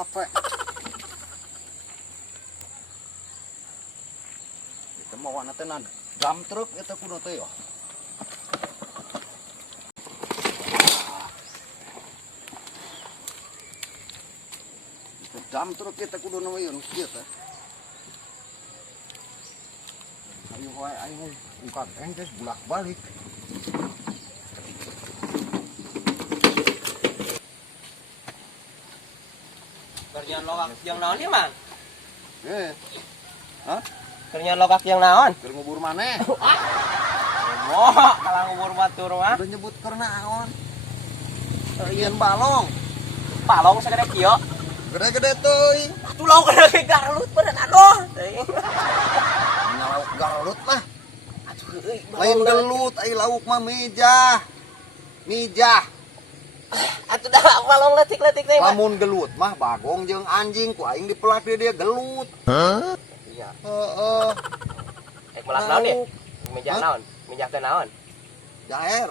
capek. Itu mau warna tenan dump truck itu kudu teh yo. Dump truck kita kudu namanya kieu teh. Ayo wae ayo ungkap engke bolak-balik. Kerjaan lokak yang naon ya, Man? Hah? Kerjaan lokak yang naon? Keur ngubur maneh. Oh, kalau ngubur batur mah. Udah nyebut keur naon? Ieu balong. Palong segede kieu. Gede-gede teuing. Tulang gede garlut bener aduh. Lauk garlut mah. Atuh euy. Lain gelut ai lauk mah mijah. Mijah. Atuh dah palong letik-letik teh. Lamun gelut mah bagong jeung anjing ku aing dipelak dia gelut. Iya. Heeh. Melas naon ya? Mijah naon? Mijah teh naon? Jaer.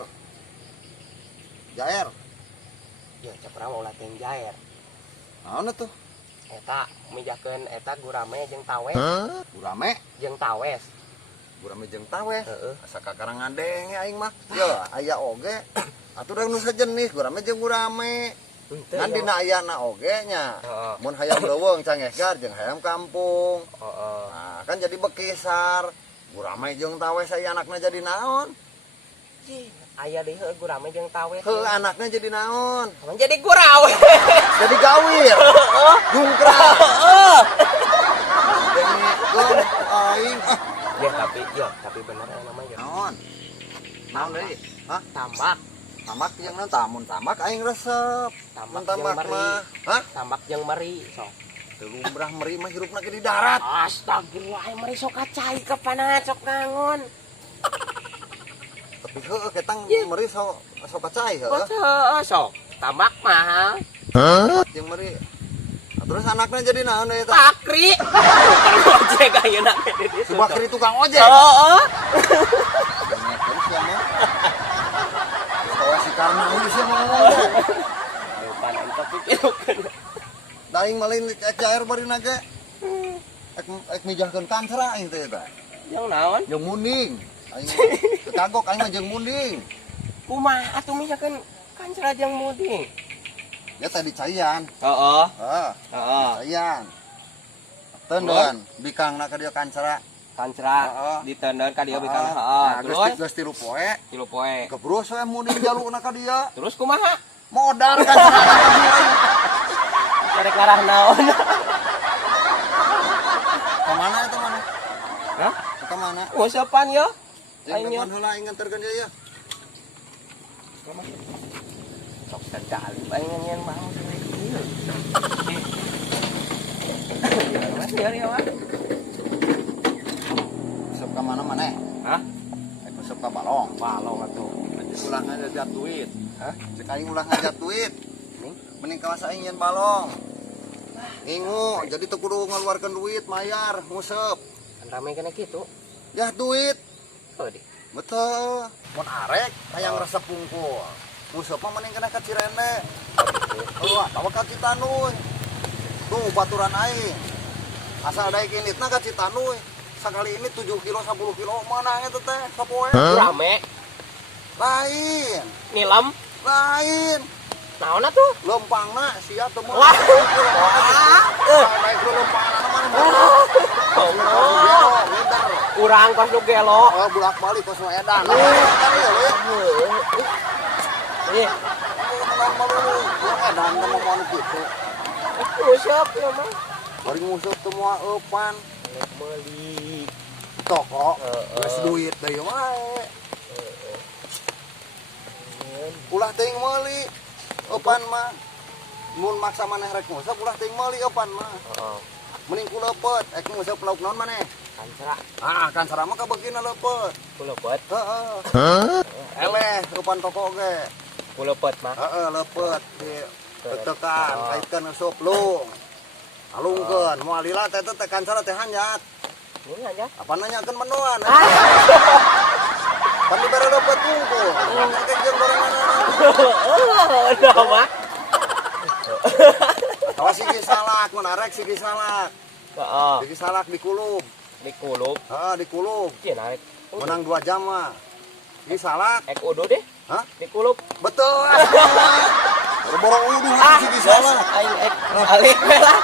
Jaer. Ya cek urang mau latih jaer. Naon atuh? Eta mijahkeun eta gurame jeung tawes. Gurame, Jeung tawes. gurame jeung tawes. Heeh. Asa kakarang ngadeng aing mah. Ye, aya oge. Atuh da nu sajenis gurame jeung gurame. Kan dina ayana oge nya. Heeh. Mun hayam leuweung cangesgar jeung hayam kampung. Heeh. Nah, kan jadi bekisar. Gurame jeung tawes aya anakna jadi naon? Aya deui heuh gurame jeung tawes. Heuh anakna jadi naon? Jadi gurawe. Jadi gawir. Jungkrak. Heeh. Dengikeun aing. Ya tapi bener ya namanya. Naon? Naon deui? Hah? Tambak, Tamak yang naon tamun tamak aing resep. tambak Mun jeung tamak meri. mah. Hah? Tambak jeung meri sok. Teu lumrah meri mah hirupna ge di darat. Astagfirullah, meri sok kacai ke panah sok nangon. Tapi heueuh ketang meri sok kacai heueuh. Heeh, sok. Tambak mahal. Jeung meri. Terus anaknya jadi naon deui eta? Bakri. Tukang ojek ayeuna teh di ditu. Bakri tukang ojek. Heeh. Terus ya mah. Bawa si Karna geus ya mah. Bukan entok pikirukeun. Da aing malin cair barina ge. Ek mijahkeun kancra aing teh eta. Yang naon? Jeung munding. Aing kagok aing mah jeung munding. Kumaha atuh misalkan kancra jeung muding? Ya tadi caian. Heeh. Heeh. Heeh. Caian. Tendeun bikangna ka dieu kancra. Kancra Heeh. ditendon ka dieu bikang heeh. Nah, Terus geus tilu poe. kilo poe. Kebrus we munding jalukna ka dieu. Terus kumaha? Modal kancra. Karek ngarah naon? Ka mana eta mana? Hah? Ka mana? Usapan ya? Jeung Aing teman heula aing nganterkeun dia ya. sok sekali pengen yang mau Mas ya Mas. Usap ka mana maneh? Hah? Ek usap ka balong. Balong atuh. Ulah ngajat duit. Hah? Cek aing ulah ngajat duit. Mending kawas aing nyen balong. Ingu, jadi teu kudu ngaluarkeun duit mayar, ngusep. Kan rame kena kitu. Ya duit. Oh di. Betul. Mun arek hayang resep pungkul. Ngusep mah mending kena ka Cirende. Oh, bawa ka Citanuy. Tuh baturan aing. Asal daek initna ka Citanuy. Sakali ini 7 kilo 10 kilo mana eta teh sapoe. Rame. Lain. Nilam. Lain. Naon atuh? Lempangna sia teu mah. Wah. Naik ke lempangna mah. Oh. Urang kos nu gelo. Oh, bolak-balik kos edan. Iya. Menang malu. Edan mah mau kitu. Usap ya mah. Bari nguseup teu moal eupan. Meuli. Toko. Geus duit deui wae. Ulah teuing meuli. Eupan mah. Mun maksa maneh rek nguseup ulah teuing meuli eupan mah. Heeh. Mending ku leupet. Ek nguseup lauk naon maneh? Kancra. Ah, kan sarama kabeugina leupet. Kulepet. Heeh. Eleh eupan toko ge. Kulepet mah. Heeh, lepet di tekan, kaitkeun useup lung. Alungkeun, moal lila teh tekan cara teh hanjat. Ini aja. Apa nanyakeun menuan? Pan dibere lepet tunggu. Engke jeung gorengan. Udah mah. Tawa sigi salak, mun arek sigi salak. Heeh. Sigi salak dikulub. Dikulub. Heeh, dikulub. Iya naik. Menang 2 jam mah. Sigi salak. Ek udu deh. Hah? Dikulub. Betul. Boro uduh sigi salak. Aing ek alik lah.